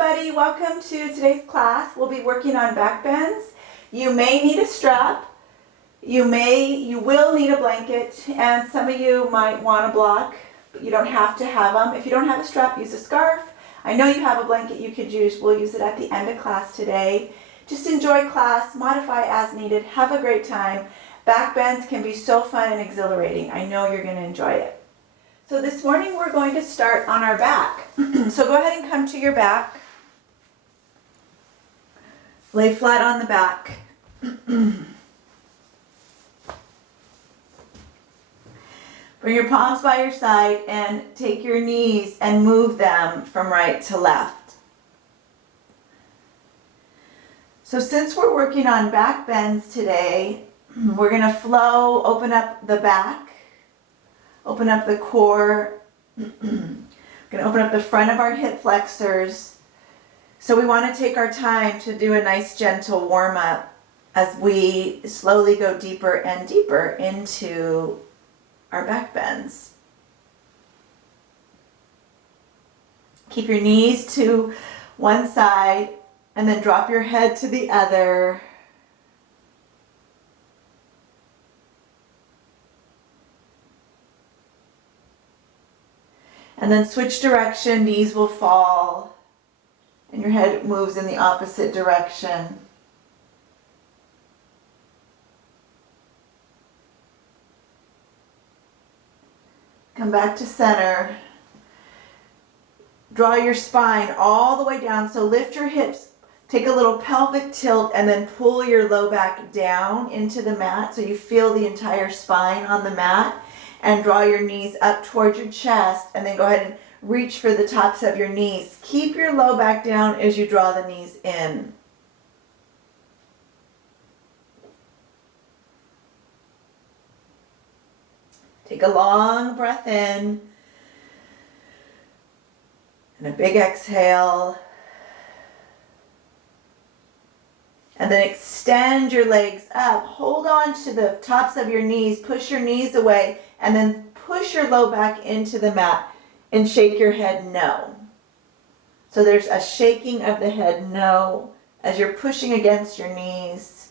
everybody, welcome to today's class. We'll be working on back bends. You may need a strap, you will need a blanket, and some of you might want a block, but you don't have to have them. If you don't have a strap, use a scarf. I know you have a blanket you could use. We'll use it at the end of class today. Just enjoy class, modify as needed, have a great time. Back bends can be so fun and exhilarating. I know you're going to enjoy it. So this morning we're going to start on our back. So go ahead and come to your back. Lay flat on the back. Bring your palms by your side and take your knees and move them from right to left. So since we're working on back bends today, we're going to flow, open up the back. Open up the core. We're going to open up the front of our hip flexors. So we want to take our time to do a nice gentle warm up as we slowly go deeper and deeper into our back bends. Keep your knees to one side and then drop your head to the other. And then switch direction, knees will fall, and your head moves in the opposite direction. Come back to center. Draw your spine all the way down, so lift your hips, take a little pelvic tilt, and then pull your low back down into the mat so you feel the entire spine on the mat. And draw your knees up towards your chest, and then go ahead and reach for the tops of your knees. Keep your low back down as you draw the knees in. Take a long breath in and a big exhale. And then extend your legs up. Hold on to the tops of your knees. Push your knees away. And then push your low back into the mat. And shake your head no. So there's a shaking of the head no as you're pushing against your knees.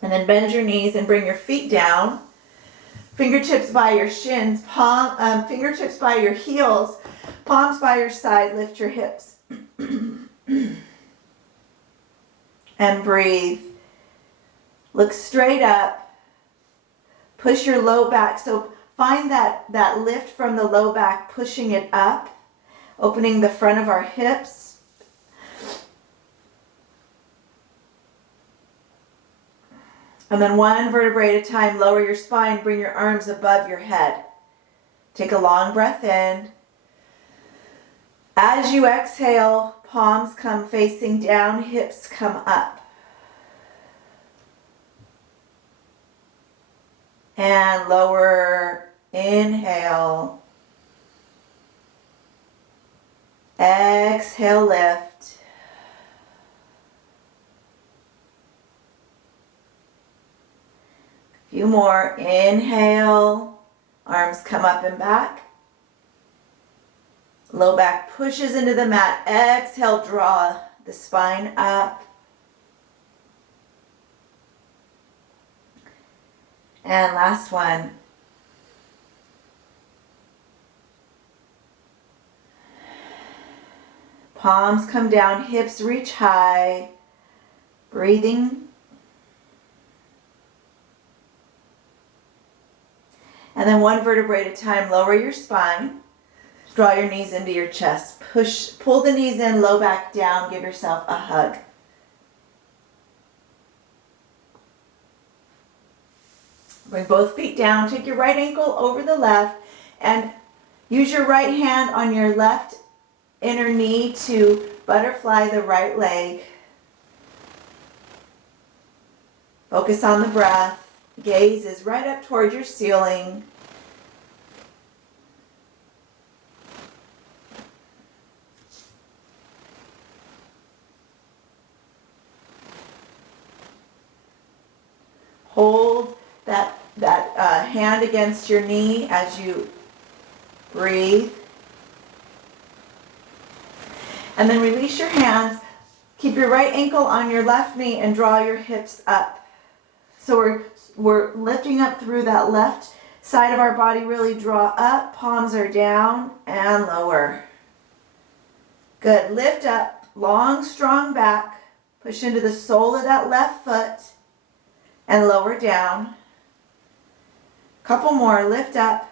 And then bend your knees and bring your feet down. Fingertips by your shins. Fingertips by your heels. Palms by your side, lift your hips. And breathe. Look straight up. Push your low back. So find that lift from the low back, pushing it up. Opening the front of our hips. And then one vertebrae at a time, lower your spine, bring your arms above your head. Take a long breath in. As you exhale, palms come facing down, hips come up. And lower, inhale. Exhale, lift. A few more, inhale, arms come up and back. Low back pushes into the mat. Exhale, draw the spine up. And last one. Palms come down, hips reach high. Breathing. And then one vertebrae at a time, lower your spine. Draw your knees into your chest. Pull the knees in, low back down. Give yourself a hug. Bring both feet down. Take your right ankle over the left and use your right hand on your left inner knee to butterfly the right leg. Focus on the breath. Gaze is right up toward your ceiling. Hold that hand against your knee as you Breathe. And then release your hands. Keep your right ankle on your left knee and draw your hips up. So we're lifting up through that left side of our body. Really draw up. Palms are down and lower. Good. Lift up. Long, strong back. Push into the sole of that left foot and lower down. Couple more. Lift up.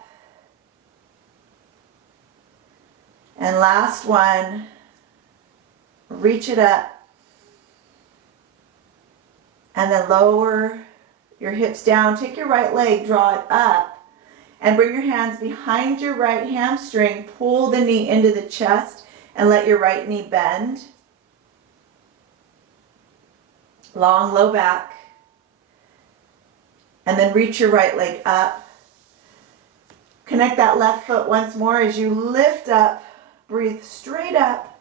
And last one. Reach it up. And then lower your hips down. Take your right leg, draw it up, and bring your hands behind your right hamstring. Pull the knee into the chest and let your right knee bend. Long, low back. And then reach your right leg up. Connect that left foot once more as you lift up. Breathe straight up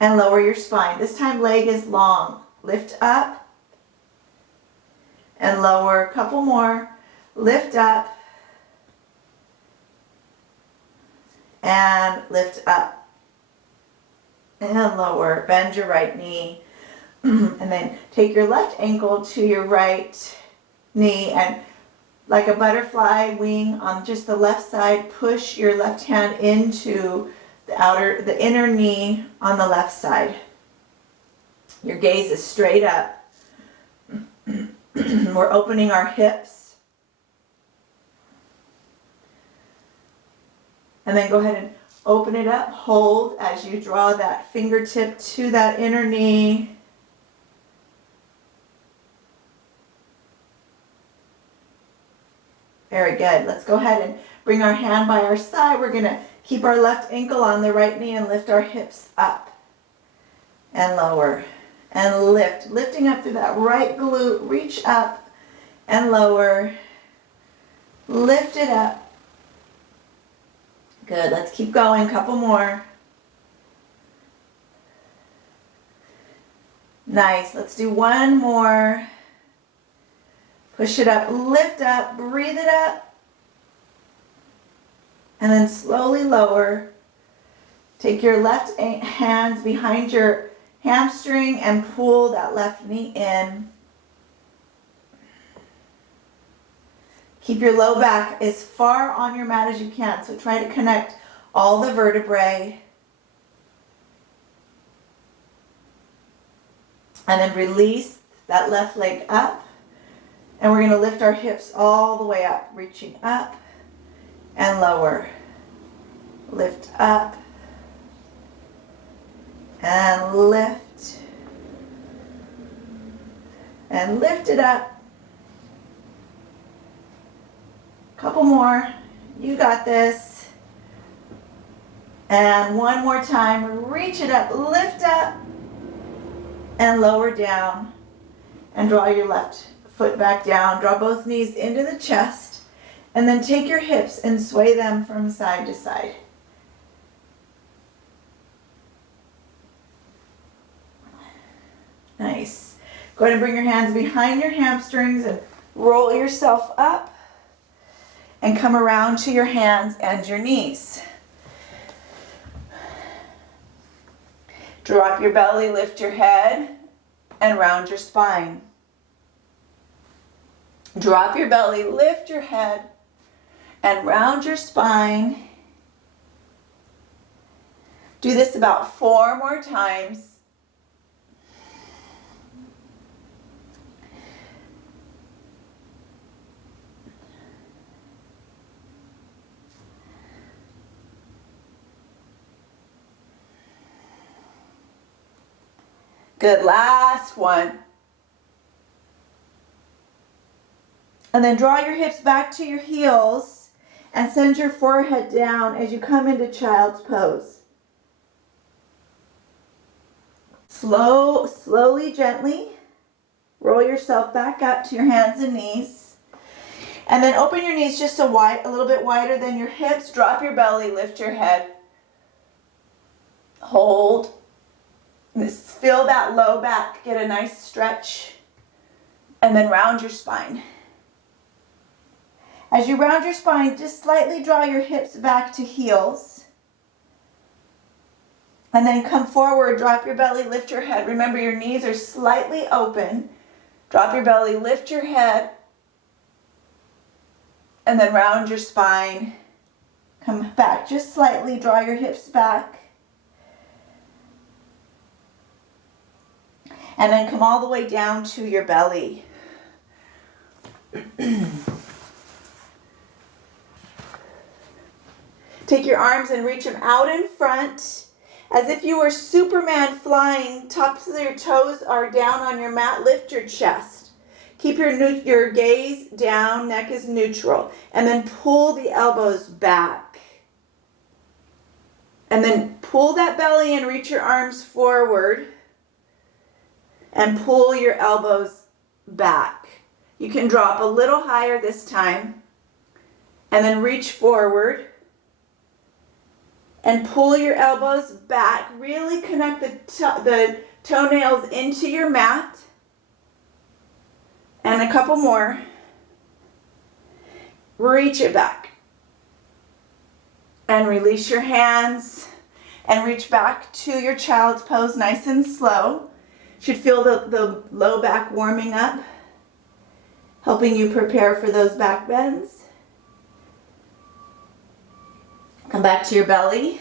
and lower your spine. This time leg is long. Lift up and lower. A couple more. Lift up and lift up and lower. Bend your right knee. And then take your left ankle to your right knee and like a butterfly wing on just the left side, push your left hand into the inner knee on the left side. Your gaze is straight up. We're opening our hips. And then go ahead and open it up. Hold as you draw that fingertip to that inner knee. Very good. Let's go ahead and bring our hand by our side. We're going to keep our left ankle on the right knee and lift our hips up and lower and lift. Lifting up through that right glute. Reach up and lower. Lift it up. Good. Let's keep going. Couple more. Nice. Let's do one more. Push it up, lift up, breathe it up, and then slowly lower. Take your left hands behind your hamstring and pull that left knee in. Keep your low back as far on your mat as you can, so try to connect all the vertebrae. And then release that left leg up. And we're going to lift our hips all the way up, reaching up and lower. Lift up and lift. And lift it up. Couple more. You got this. And one more time. Reach it up, lift up, and lower down. And draw your left foot back down. Draw both knees into the chest. And then take your hips and sway them from side to side. Nice. Go ahead and bring your hands behind your hamstrings and roll yourself up. And come around to your hands and your knees. Drop your belly, lift your head, and round your spine. Drop your belly, lift your head, and round your spine. Do this about 4 more times. Good, last one. And then draw your hips back to your heels and send your forehead down as you come into child's pose. Slowly, gently, roll yourself back up to your hands and knees. And then open your knees just a little bit wider than your hips. Drop your belly, lift your head. Hold. Feel that low back. Get a nice stretch. And then round your spine. As you round your spine, just slightly draw your hips back to heels. And then come forward, drop your belly, lift your head. Remember, your knees are slightly open. Drop your belly, lift your head, and then round your spine. Come back, just slightly, draw your hips back. And then come all the way down to your belly. Take your arms and reach them out in front as if you were Superman flying. Tops of your toes are down on your mat. Lift your chest. Keep your gaze down, neck is neutral. And then pull the elbows back. And then pull that belly and reach your arms forward. And pull your elbows back. You can drop a little higher this time. And then reach forward. And pull your elbows back. Really connect the toenails into your mat. And a couple more. Reach it back. And release your hands. And reach back to your child's pose, nice and slow. Should feel the low back warming up. Helping you prepare for those back bends. Come back to your belly.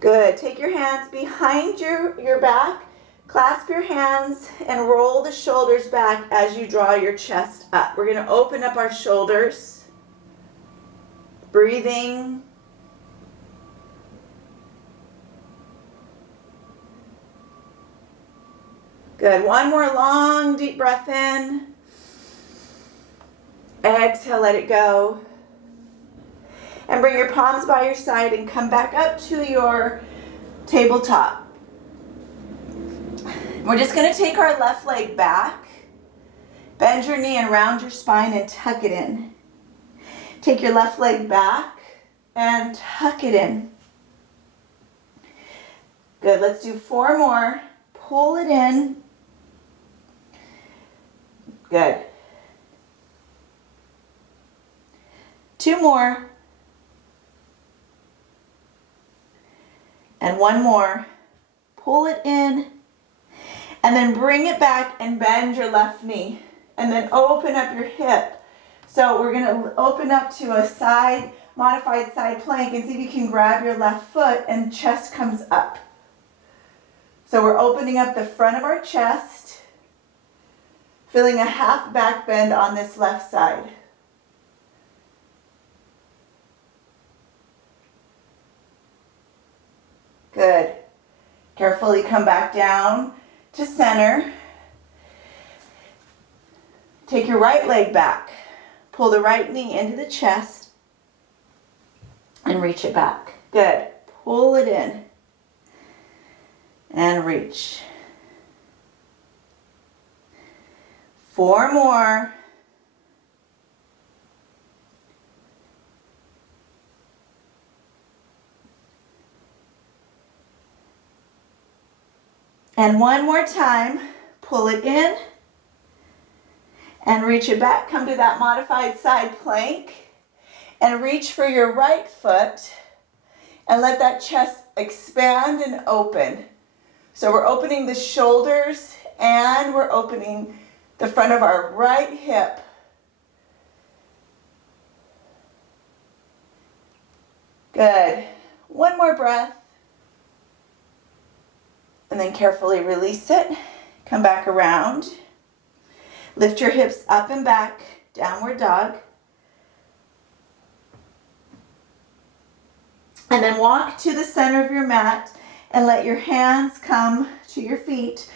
Good. Take your hands behind your back. Clasp your hands and roll the shoulders back as you draw your chest up. We're going to open up our shoulders. Breathing. Good. One more long, deep breath in. Exhale, let it go. And bring your palms by your side and come back up to your tabletop. We're just going to take our left leg back. Bend your knee and round your spine and tuck it in. Take your left leg back and tuck it in. Good. Let's do 4 more. Pull it in. Good. 2 more. And 1 more. Pull it in. And then bring it back and bend your left knee. And then open up your hip. So we're going to open up to a modified side plank and see if you can grab your left foot and chest comes up. So we're opening up the front of our chest. Feeling a half back bend on this left side. Good. Carefully come back down to center. Take your right leg back. Pull the right knee into the chest and reach it back. Good. Pull it in and reach. 4 more. And 1 more time, pull it in and reach it back. Come to that modified side plank and reach for your right foot and let that chest expand and open. So we're opening the shoulders and we're opening the front of our right hip. Good. 1 more breath. And then carefully release it. Come back around. Lift your hips up and back. Downward dog. And then walk to the center of your mat and let your hands come to your feet.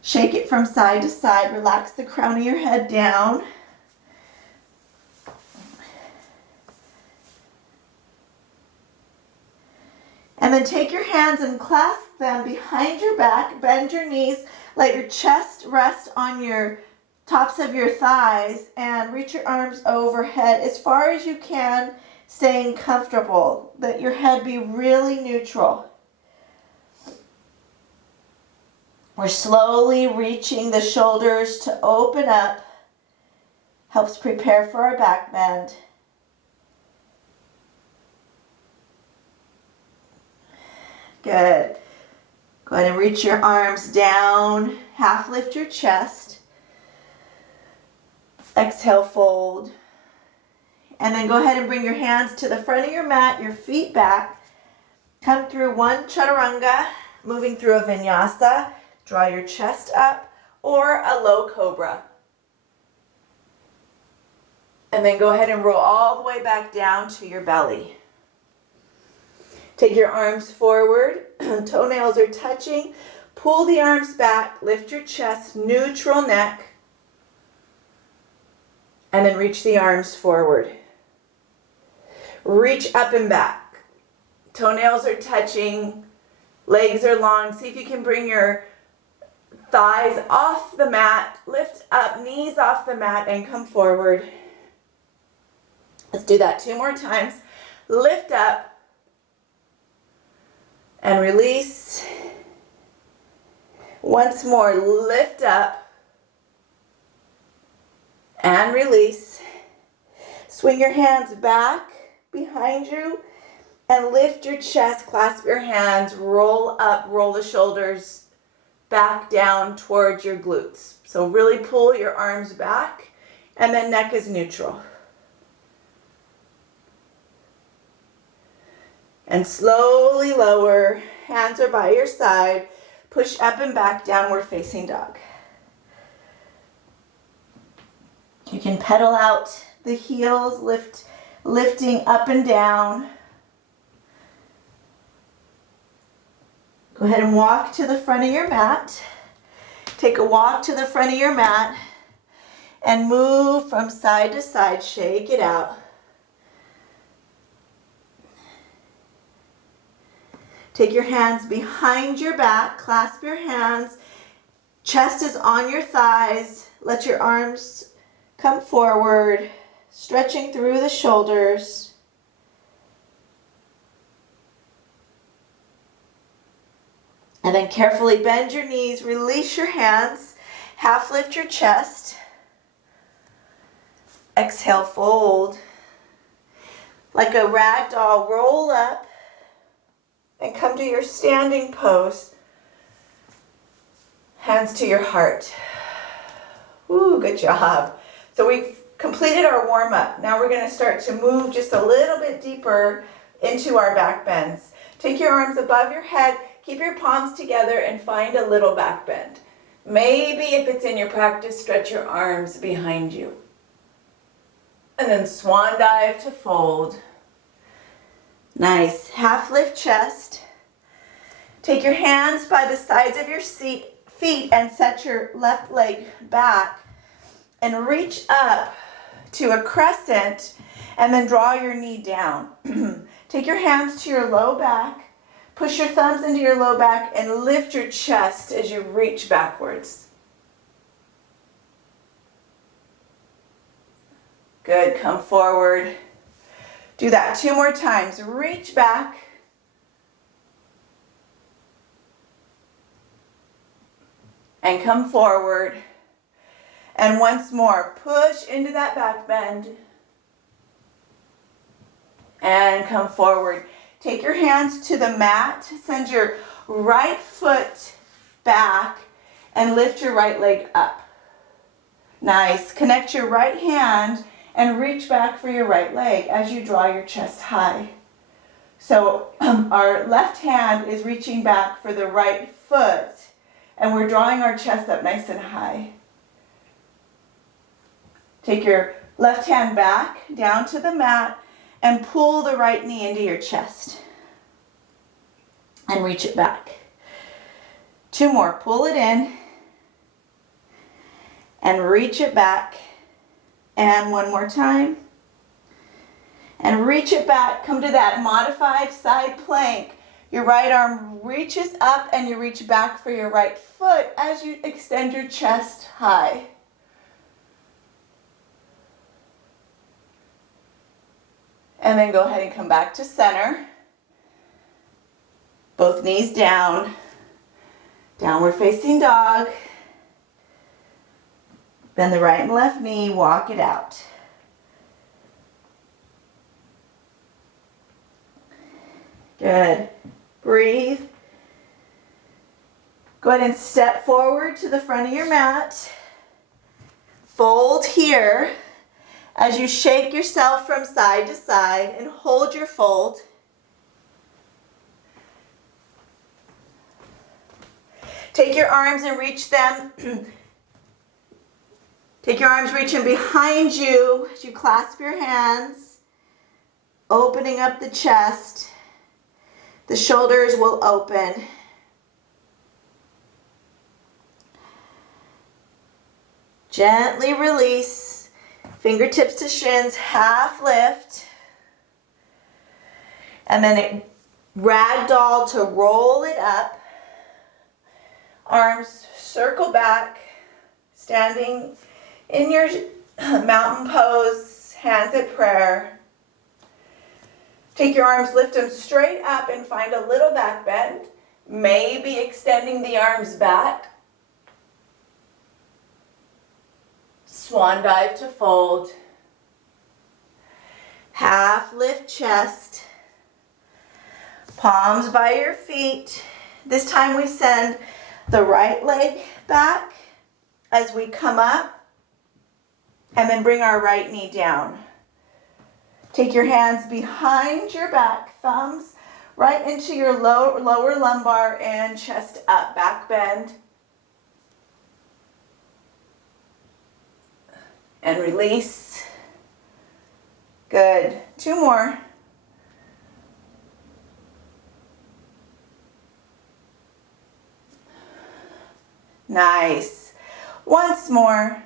Shake it from side to side. Relax the crown of your head down. And then take your hands and clasp them behind your back. Bend your knees. Let your chest rest on your tops of your thighs and reach your arms overhead as far as you can, staying comfortable. Let your head be really neutral. We're slowly reaching the shoulders to open up Helps prepare for our back bend. Good. Go ahead and reach your arms down. Half lift your chest. Exhale, fold. And then go ahead and bring your hands to the front of your mat, your feet back. Come through one chaturanga, moving through a vinyasa. Draw your chest up, or a low cobra. And then go ahead and roll all the way back down to your belly. Take your arms forward, toenails are touching. Pull the arms back, lift your chest, neutral neck. And then reach the arms forward. Reach up and back. Toenails are touching, legs are long. See if you can bring your thighs off the mat, lift up, knees off the mat, and come forward. Let's do that 2 more times. Lift up and release. Once more, lift up and release. Swing your hands back behind you and lift your chest, clasp your hands, roll up, roll the shoulders back down towards your glutes. So really pull your arms back, and then neck is neutral. And slowly lower, hands are by your side, push up and back, downward facing dog. You can pedal out the heels, lifting up and down. Go ahead and walk to the front of your mat. Take a walk to the front of your mat and move from side to side. Shake it out. Take your hands behind your back. Clasp your hands. Chest is on your thighs. Let your arms come forward, stretching through the shoulders. And then carefully bend your knees, release your hands, half lift your chest. Exhale, fold. Like a rag doll, roll up and come to your standing pose. Hands to your heart. Ooh, good job. So we've completed our warm-up. Now we're going to start to move just a little bit deeper into our back bends. Take your arms above your head. Keep your palms together and find a little back bend. Maybe if it's in your practice, stretch your arms behind you. And then swan dive to fold. Nice. Half lift chest. Take your hands by the sides of your feet and set your left leg back. And reach up to a crescent and then draw your knee down. Take your hands to your low back. Push your thumbs into your low back and lift your chest as you reach backwards. Good, come forward. Do that 2 more times. Reach back. And come forward. And once more, push into that back bend. And come forward. Take your hands to the mat. Send your right foot back and lift your right leg up. Nice. Connect your right hand and reach back for your right leg as you draw your chest high. So our left hand is reaching back for the right foot and we're drawing our chest up nice and high. Take your left hand back down to the mat and pull the right knee into your chest. And reach it back. 2 more. Pull it in. And reach it back. And 1 more time. And reach it back. Come to that modified side plank. Your right arm reaches up and you reach back for your right foot as you extend your chest high. And then go ahead and come back to center. Both knees down. Downward facing dog. Bend the right and left knee, walk it out. Good. Breathe. Go ahead and step forward to the front of your mat. Fold here as you shake yourself from side to side and hold your fold. Take your arms and reach them. Take your arms reaching behind you as you clasp your hands, opening up the chest. The shoulders will open. Gently release, fingertips to shins, half lift. And then ragdoll to roll it up. Arms circle back, standing in your mountain pose, hands at prayer. Take your arms, lift them straight up and find a little back bend. Maybe extending the arms back. Swan dive to fold. Half lift chest. Palms by your feet. This time we send the right leg back as we come up, and then bring our right knee down. Take your hands behind your back, thumbs right into your lower lumbar and chest up, back bend. And release. Good. 2 more. Nice. Once more.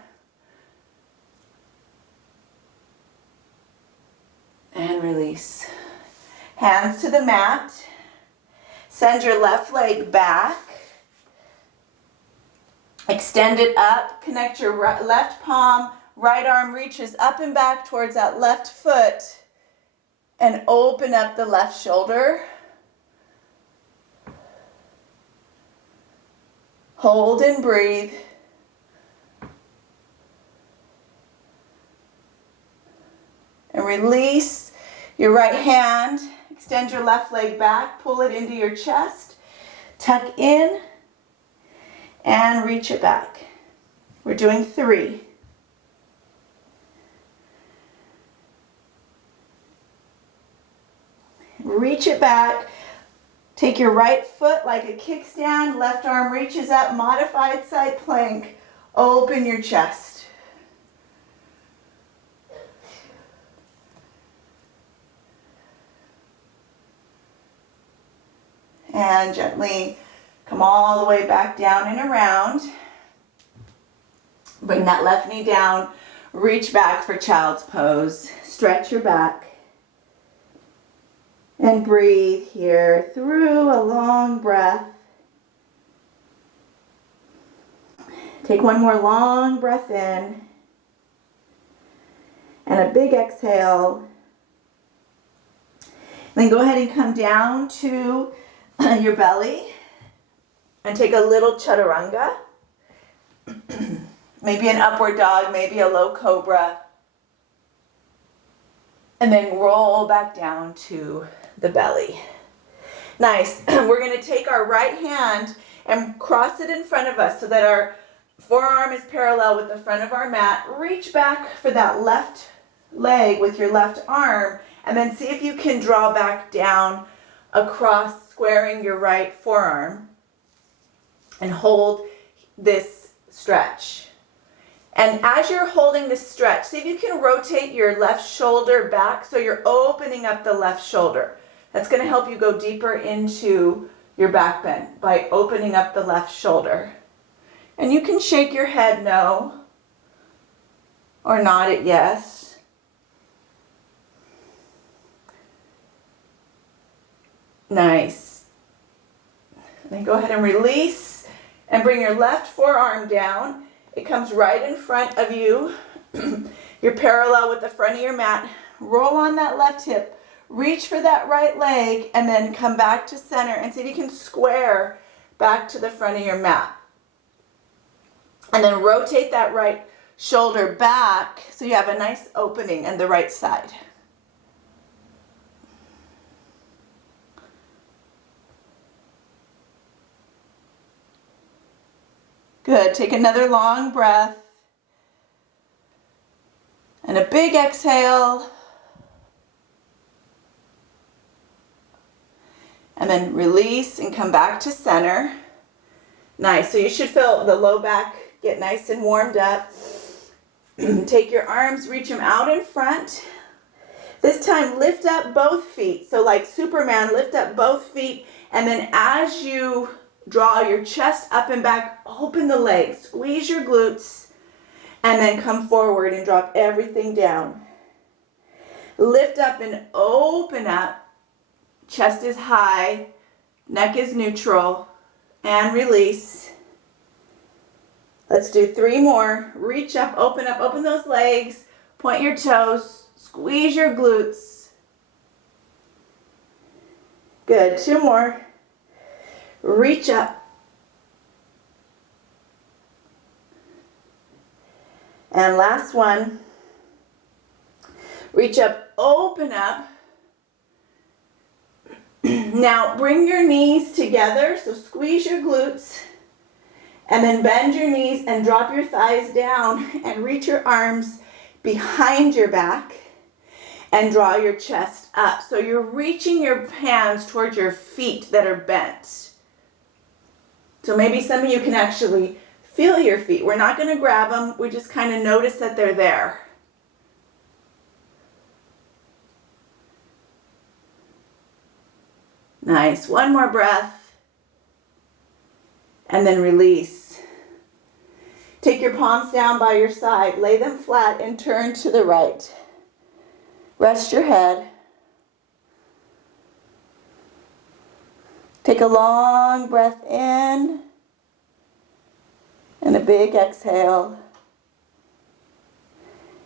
And release. Hands to the mat. Send your left leg back. Extend it up. Connect your left palm. Right arm reaches up and back towards that left foot. And open up the left shoulder. Hold and breathe. And release your right hand. Extend your left leg back. Pull it into your chest. Tuck in. And reach it back. We're doing 3. Reach it back. Take your right foot like a kickstand. Left arm reaches up. Modified side plank. Open your chest. And gently come all the way back down and around. Bring that left knee down. Reach back for child's pose. Stretch your back. And breathe here through a long breath. Take one more long breath in. And a big exhale. Then go ahead and come down to your belly. And take a little chaturanga. Maybe an upward dog, maybe a low cobra. And then roll back down to the belly. Nice. We're going to take our right hand and cross it in front of us so that our forearm is parallel with the front of our mat. Reach back for that left leg with your left arm, and then see if you can draw back down across, squaring your right forearm, and hold this stretch. And as you're holding this stretch, see if you can rotate your left shoulder back so you're opening up the left shoulder. That's going to help you go deeper into your back bend by opening up the left shoulder. And you can shake your head no or nod it yes. Nice. Then go ahead and release and bring your left forearm down. It comes right in front of you. You're parallel with the front of your mat. Roll on that left hip. Reach for that right leg and then come back to center and see if you can square back to the front of your mat. And then rotate that right shoulder back so you have a nice opening on the right side. Good. Take another long breath. And a big exhale. And then release and come back to center. Nice. So you should feel the low back get nice and warmed up. Take your arms, reach them out in front. This time lift up both feet. So like Superman, lift up both feet. And then as you draw your chest up and back, open the legs, squeeze your glutes, and then come forward and drop everything down. Lift up and open up. Chest is high, neck is neutral, and release. Let's do 3 more. Reach up, open those legs, point your toes, squeeze your glutes. Good, 2 more. Reach up. And last one. Reach up, open up. Now bring your knees together, so squeeze your glutes. And then bend your knees and drop your thighs down and reach your arms behind your back and draw your chest up. So you're reaching your hands towards your feet that are bent. So maybe some of you can actually feel your feet. We're not going to grab them. We just kind of notice that they're there. Nice. 1 more breath. And then release. Take your palms down by your side. Lay them flat and turn to the right. Rest your head. Take a long breath in and a big exhale.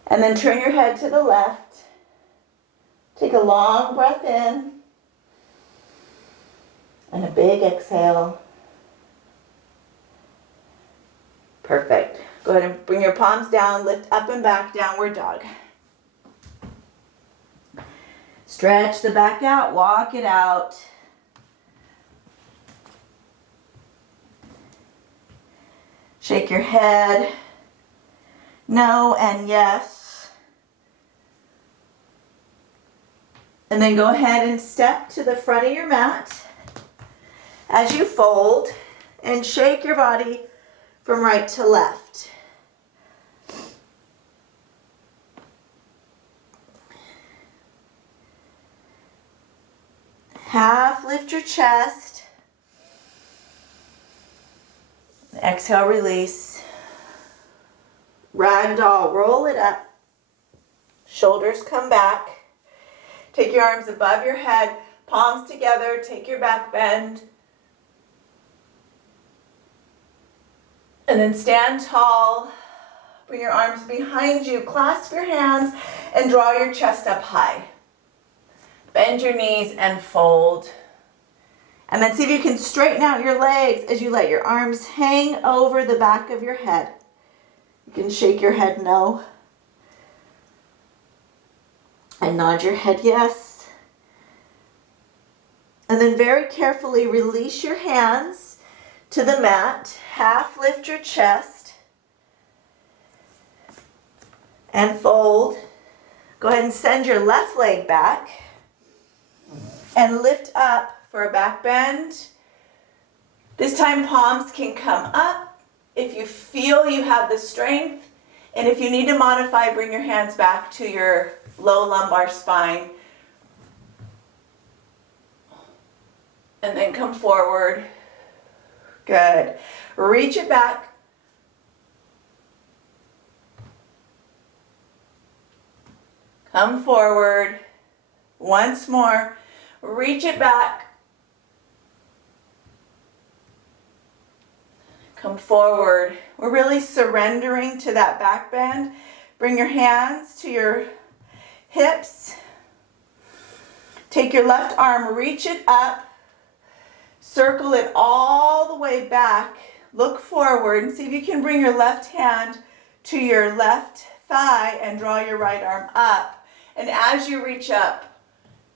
And then turn your head to the left. Take a long breath in and a big exhale. Perfect. Go ahead and bring your palms down, lift up and back, downward dog. Stretch the back out, walk it out. Shake your head. No and yes. And then go ahead and step to the front of your mat as you fold and shake your body from right to left. Half lift your chest. Exhale, release. Ragdoll, roll it up. Shoulders come back. Take your arms above your head, palms together, take your back bend. And then stand tall. Bring your arms behind you, clasp your hands, and draw your chest up high. Bend your knees and fold. And then see if you can straighten out your legs as you let your arms hang over the back of your head. You can shake your head no. And nod your head yes. And then very carefully release your hands to the mat. Half lift your chest. And fold. Go ahead and send your left leg back. And lift up for a back bend. This time palms can come up if you feel you have the strength. And if you need to modify, bring your hands back to your low lumbar spine. And then come forward. Good. Reach it back. Come forward. Once more. Reach it back. Come forward. We're really surrendering to that back bend. Bring your hands to your hips. Take your left arm, reach it up. Circle it all the way back. Look forward and see if you can bring your left hand to your left thigh and draw your right arm up. And as you reach up,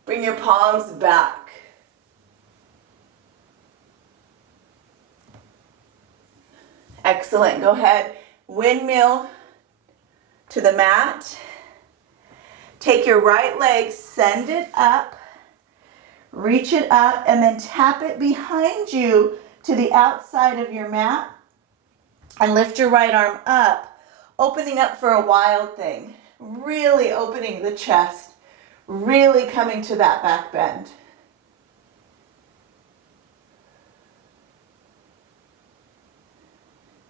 bring your palms back. Excellent. Go ahead. Windmill to the mat. Take your right leg, send it up, reach it up, and then tap it behind you to the outside of your mat. And lift your right arm up, opening up for a wild thing. Really opening the chest, really coming to that back bend.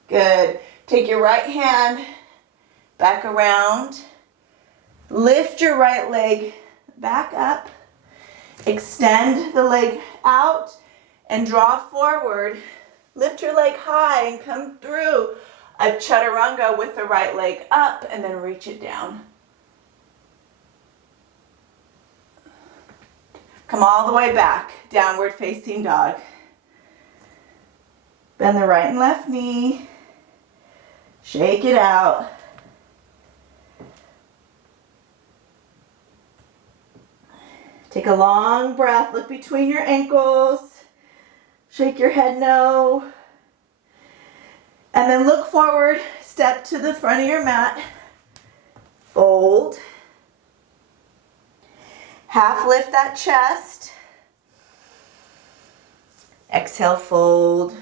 Good. Take your right hand back around. Lift your right leg back up. Extend the leg out and draw forward. Lift your leg high and come through a chaturanga with the right leg up and then reach it down. Come all the way back, downward facing dog. Bend the right and left knee. Shake it out. Take a long breath. Look between your ankles. Shake your head no. And then look forward. Step to the front of your mat. Fold. Half lift that chest. Exhale, fold.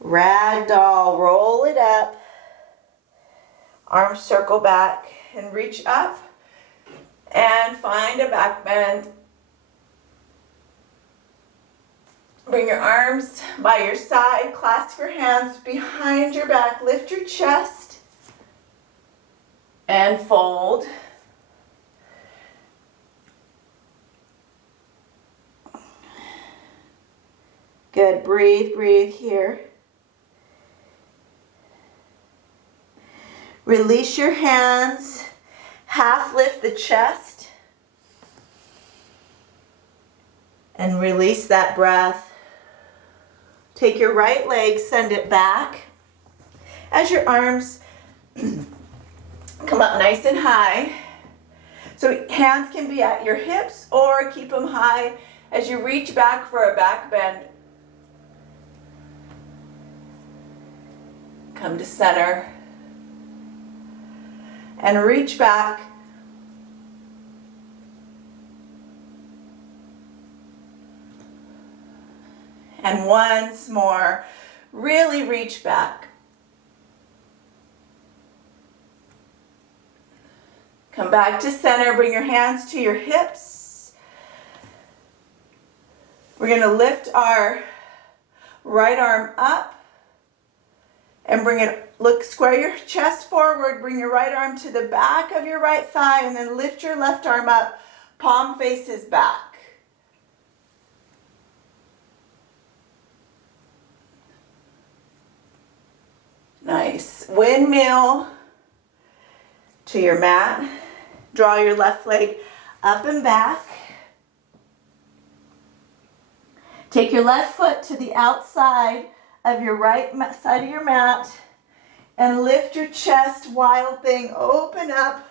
Ragdoll, roll it up. Arms circle back and reach up. And find a back bend. Bring your arms by your side, clasp your hands behind your back, lift your chest, and fold. Good, breathe, breathe here. Release your hands, half lift the chest, and release that breath. Take your right leg, send it back. As your arms come up nice and high. So hands can be at your hips or keep them high as you reach back for a back bend. Come to center. And reach back. And once more, really reach back. Come back to center, bring your hands to your hips. We're going to lift our right arm up and bring it, square your chest forward, bring your right arm to the back of your right thigh and then lift your left arm up, palm faces back. Nice. Windmill to your mat. Draw your left leg up and back. Take your left foot to the outside of your right side of your mat and lift your chest, wild thing, open up.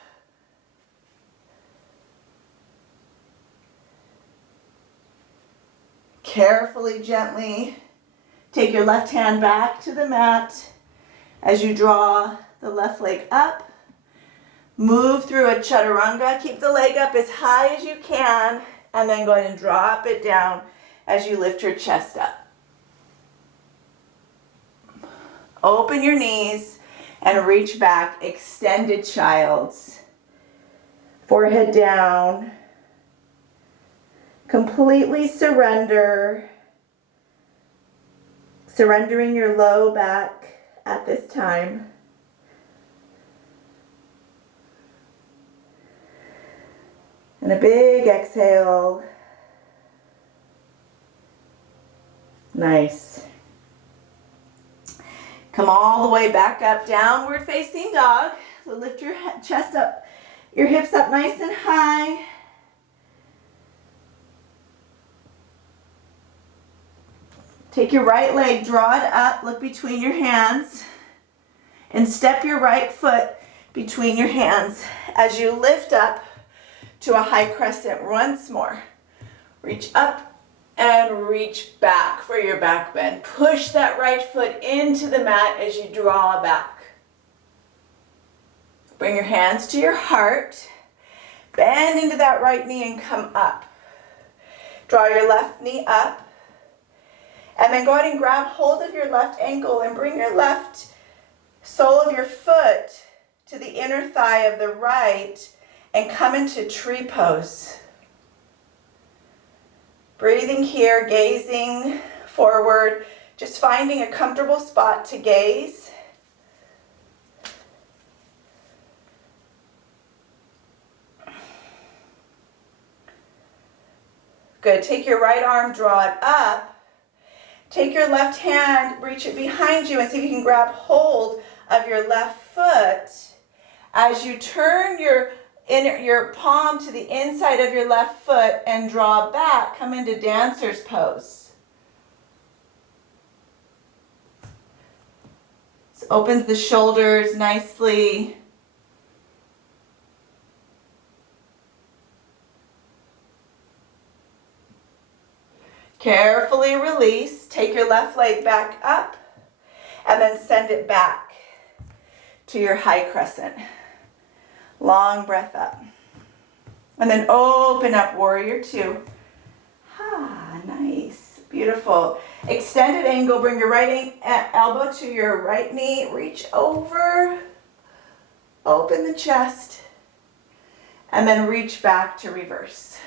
Carefully, gently, take your left hand back to the mat. As you draw the left leg up, move through a chaturanga. Keep the leg up as high as you can, and then go ahead and drop it down as you lift your chest up. Open your knees and reach back, extended child's. Forehead down. Completely surrender. Surrendering your low back at this time. And a big exhale. Nice. Come all the way back up, downward facing dog. So lift your chest up, your hips up nice and high. Take your right leg, draw it up, look between your hands. And step your right foot between your hands as you lift up to a high crescent once more. Reach up and reach back for your back bend. Push that right foot into the mat as you draw back. Bring your hands to your heart. Bend into that right knee and come up. Draw your left knee up. And then go ahead and grab hold of your left ankle and bring your left sole of your foot to the inner thigh of the right and come into tree pose. Breathing here, gazing forward, just finding a comfortable spot to gaze. Good. Take your right arm, draw it up. Take your left hand, reach it behind you, and see if you can grab hold of your left foot. As you turn your palm to the inside of your left foot and draw back, come into dancer's pose. This opens the shoulders nicely. Carefully release. Take your left leg back up and then send it back to your high crescent. Long breath up. And then open up, warrior two. Ah, nice. Beautiful. Extended angle. Bring your right elbow to your right knee. Reach over. Open the chest. And then reach back to reverse.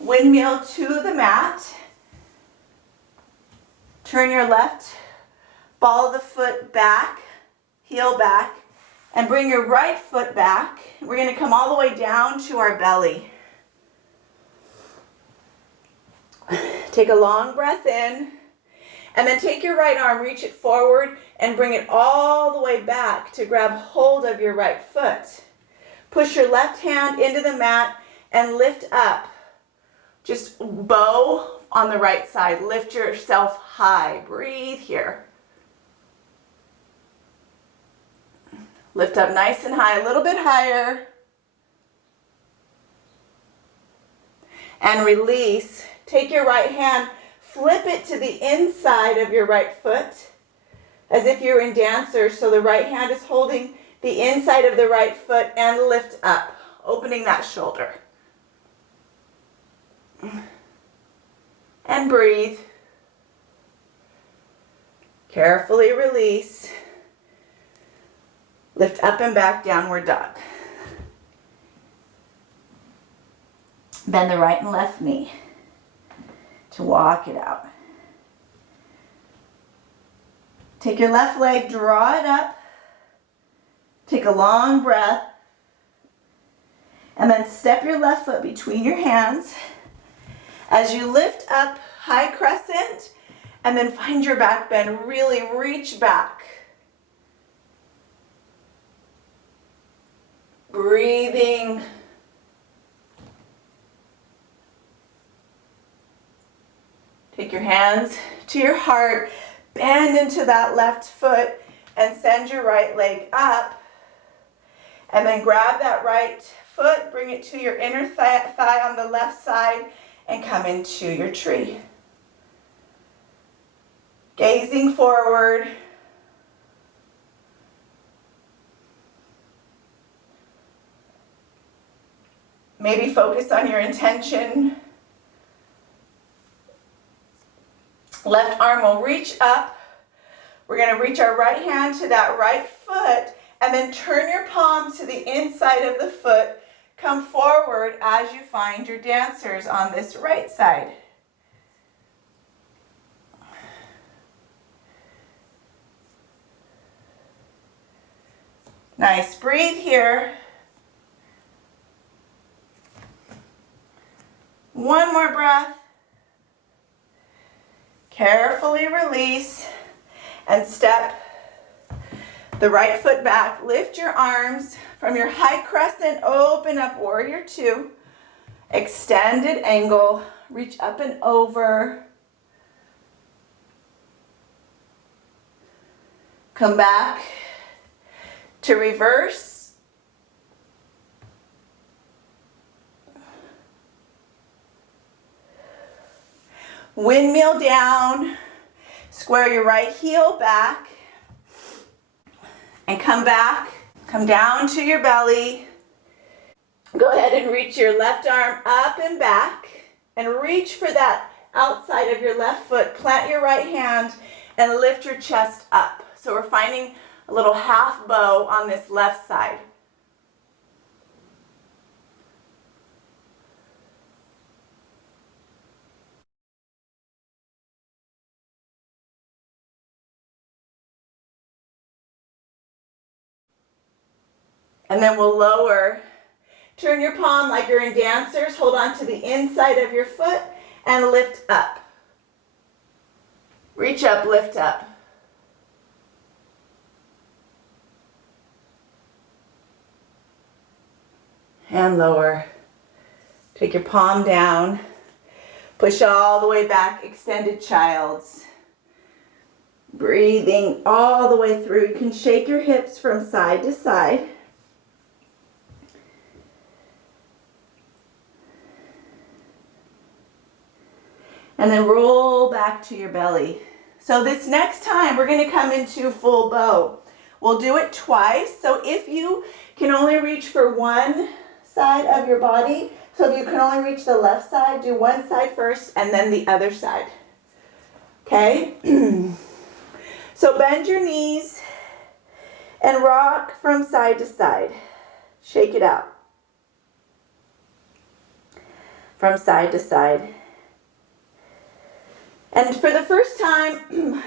Windmill to the mat. Turn your left ball of the foot back, heel back, and bring your right foot back. We're going to come all the way down to our belly. Take a long breath in, and then take your right arm, reach it forward, and bring it all the way back to grab hold of your right foot. Push your left hand into the mat and lift up. Just bow on the right side. Lift yourself high. Breathe here. Lift up nice and high, a little bit higher. And release. Take your right hand, flip it to the inside of your right foot, as if you're in dancer. So the right hand is holding the inside of the right foot and lift up, opening that shoulder. And breathe. Carefully release. Lift up and back, downward dog. Bend the right and left knee to walk it out. Take your left leg, draw it up. Take a long breath. And then step your left foot between your hands. As you lift up, high crescent, and then find your back bend. Really reach back. Breathing. Take your hands to your heart. Bend into that left foot and send your right leg up. And then grab that right foot, bring it to your inner thigh on the left side, and come into your tree. Gazing forward. Maybe focus on your intention. Left arm will reach up. We're going to reach our right hand to that right foot and then turn your palm to the inside of the foot. Come forward as you find your dancers on this right side. Nice. Breathe here. One more breath. Carefully release and step the right foot back. Lift your arms from your high crescent, open up, warrior two. Extended angle, reach up and over. Come back to reverse. Windmill down. Square your right heel back. And come back. Come down to your belly. Go ahead and reach your left arm up and back. And reach for that outside of your left foot. Plant your right hand and lift your chest up. So we're finding a little half bow on this left side. And then we'll lower. Turn your palm like you're in dancers. Hold on to the inside of your foot and lift up. Reach up, lift up. And lower. Take your palm down. Push all the way back, extended child's. Breathing all the way through. You can shake your hips from side to side. And then roll back to your belly. So this next time we're going to come into full bow. We'll do it twice. So if you can only reach for one side of your body, so if you can only reach the left side, do one side first and then the other side. Okay? So bend your knees and rock from side to side. Shake it out. From side to side. And for the first time,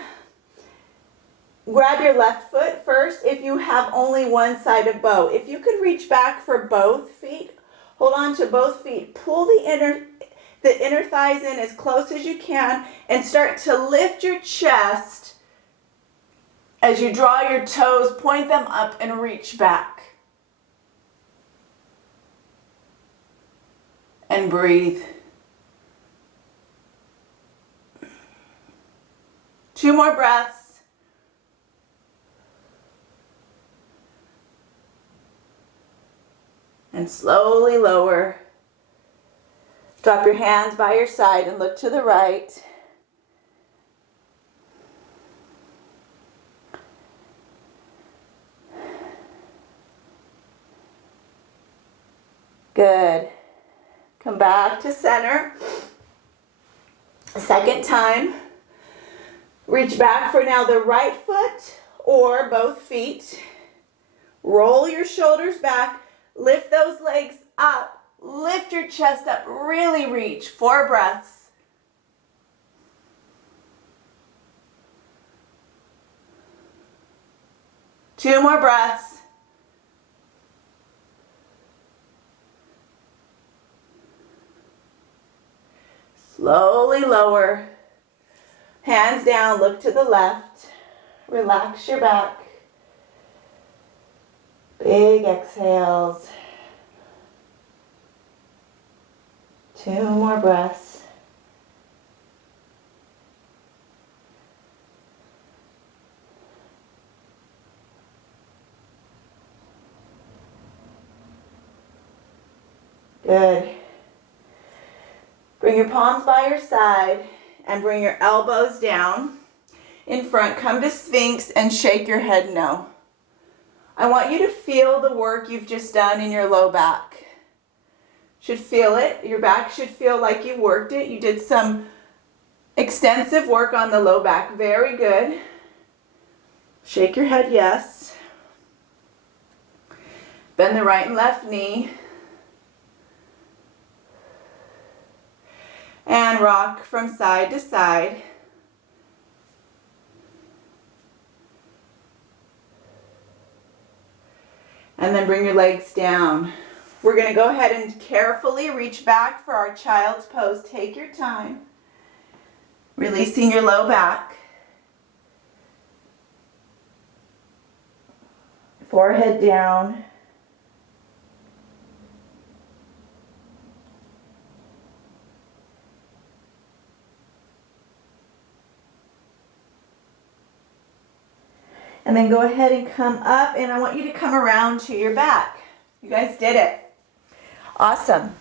grab your left foot first if you have only one side of bow. If you could reach back for both feet, hold on to both feet. Pull the inner thighs in as close as you can and start to lift your chest as you draw your toes, point them up and reach back. And breathe. 2 more breaths. And slowly lower. Drop your hands by your side and look to the right. Good. Come back to center. Second time. Reach back for now the right foot or both feet. Roll your shoulders back. Lift those legs up. Lift your chest up. Really reach. 4 breaths. Two more breaths. Slowly lower. Hands down, look to the left. Relax your back. Big exhales. 2 more breaths. Good. Bring your palms by your side and bring your elbows down in front. Come to Sphinx and shake your head no. I want you to feel the work you've just done in your low back. Should feel it. Your back should feel like you worked it. You did some extensive work on the low back. Very good. Shake your head yes. Bend the right and left knee. And rock from side to side. And then bring your legs down. We're going to go ahead and carefully reach back for our child's pose. Take your time. Releasing your low back. Forehead down. And then go ahead and come up, and I want you to come around to your back. You guys did it. Awesome.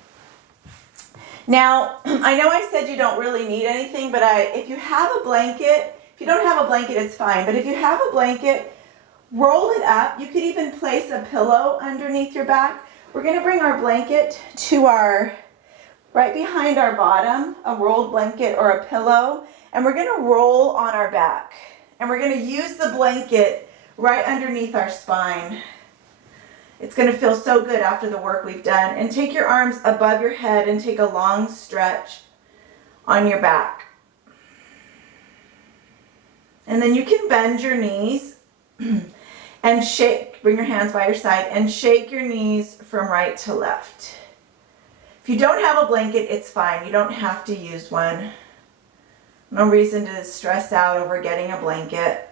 Now, I know I said you don't really need anything, but if you have a blanket, if you don't have a blanket, it's fine. But if you have a blanket, roll it up. You could even place a pillow underneath your back. We're going to bring our blanket to right behind our bottom, a rolled blanket or a pillow, and we're going to roll on our back. And we're going to use the blanket right underneath our spine. It's going to feel so good after the work we've done. And take your arms above your head and take a long stretch on your back. And then you can bend your knees and shake, bring your hands by your side and shake your knees from right to left. If you don't have a blanket, it's fine. You don't have to use one. No reason to stress out over getting a blanket.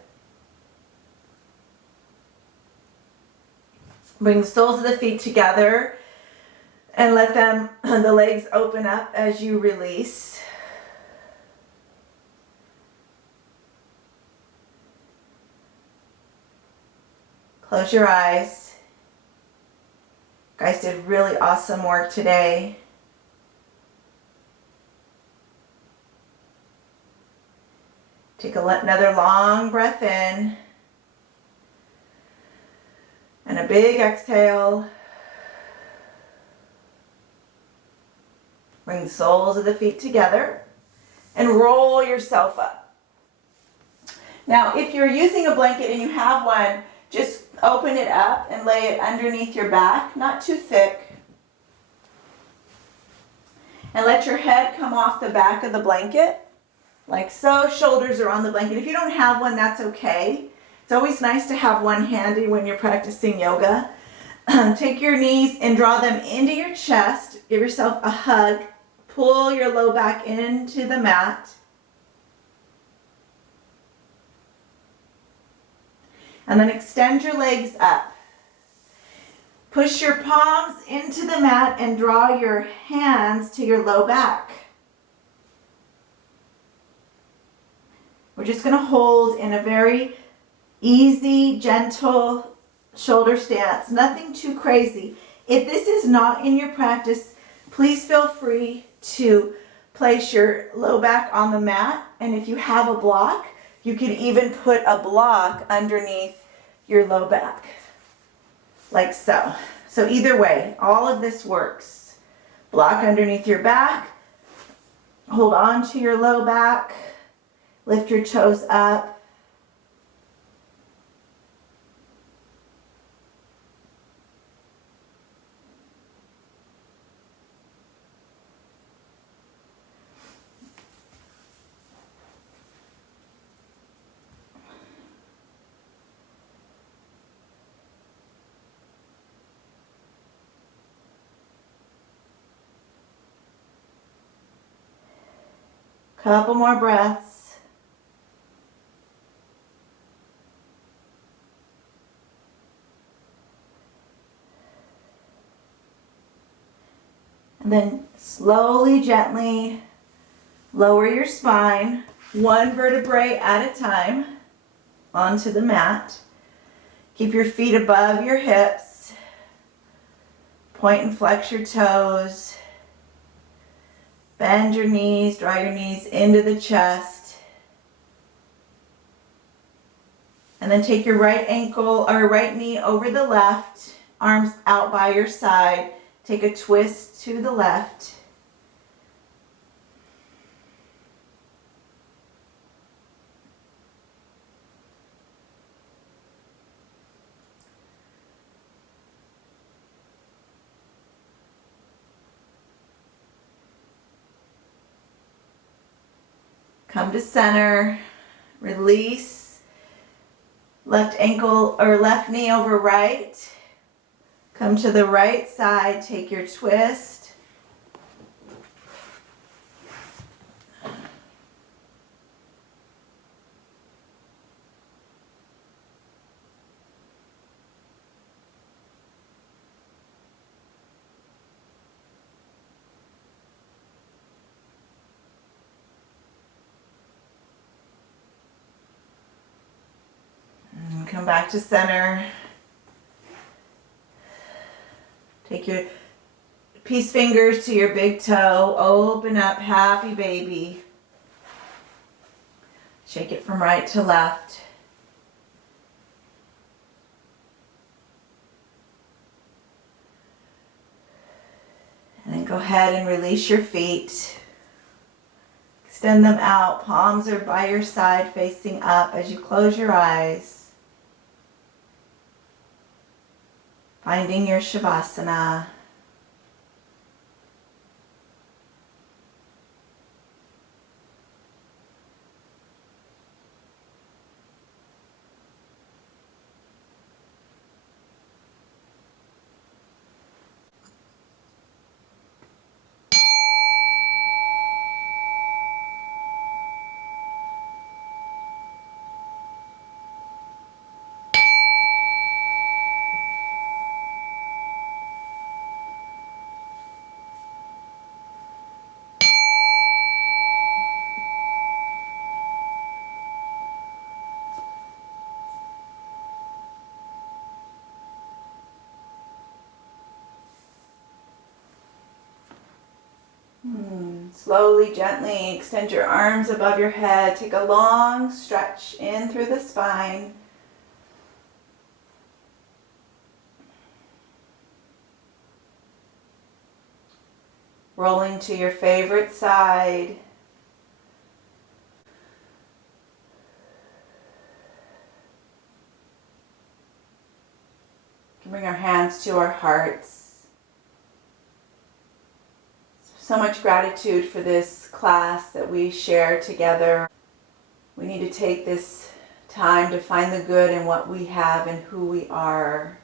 Bring the soles of the feet together and let the legs open up as you release. Close your eyes. You guys did really awesome work today. Take another long breath in. And a big exhale. Bring the soles of the feet together and roll yourself up. Now, if you're using a blanket and you have one, just open it up and lay it underneath your back, not too thick. And let your head come off the back of the blanket, like so. Shoulders are on the blanket. If you don't have one, that's okay. It's always nice to have one handy when you're practicing yoga. Take your knees and draw them into your chest. Give yourself a hug. Pull your low back into the mat. And then extend your legs up. Push your palms into the mat and draw your hands to your low back. We're just going to hold in a very easy, gentle shoulder stance. Nothing too crazy. If this is not in your practice, please feel free to place your low back on the mat. And if you have a block, you could even put a block underneath your low back, like so. So either way, all of this works. Block underneath your back, hold on to your low back, lift your toes up. Couple more breaths. And then slowly, gently lower your spine, one vertebrae at a time, onto the mat. Keep your feet above your hips. Point and flex your toes. Bend your knees, draw your knees into the chest. And then take your right ankle or right knee over the left, arms out by your side. Take a twist to the left. Come to center, release, left ankle or left knee over right. Come to the right side, take your twist. Come Come back to center. Take your peace fingers to your big toe. Open up, happy baby. Shake it from right to left. And then go ahead and release your feet. Extend them out. Palms are by your side facing up as you close your eyes. Finding your Shavasana. Slowly, gently extend your arms above your head. Take a long stretch in through the spine. Rolling to your favorite side. We can bring our hands to our hearts. So much gratitude for this class that we share together. We need to take this time to find the good in what we have and who we are.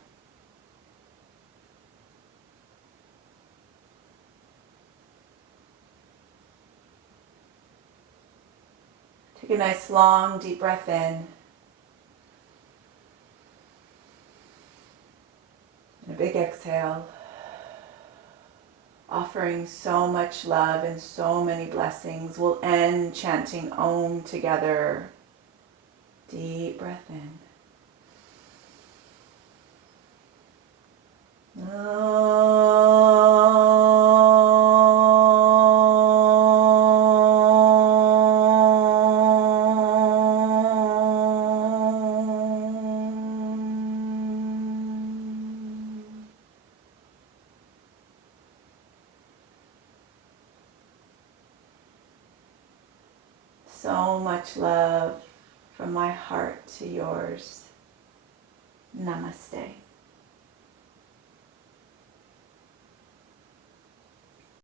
Take a nice long deep breath in. And a big exhale. Offering so much love and so many blessings. We'll end chanting Om together. Deep breath in. So much love from my heart to yours. Namaste.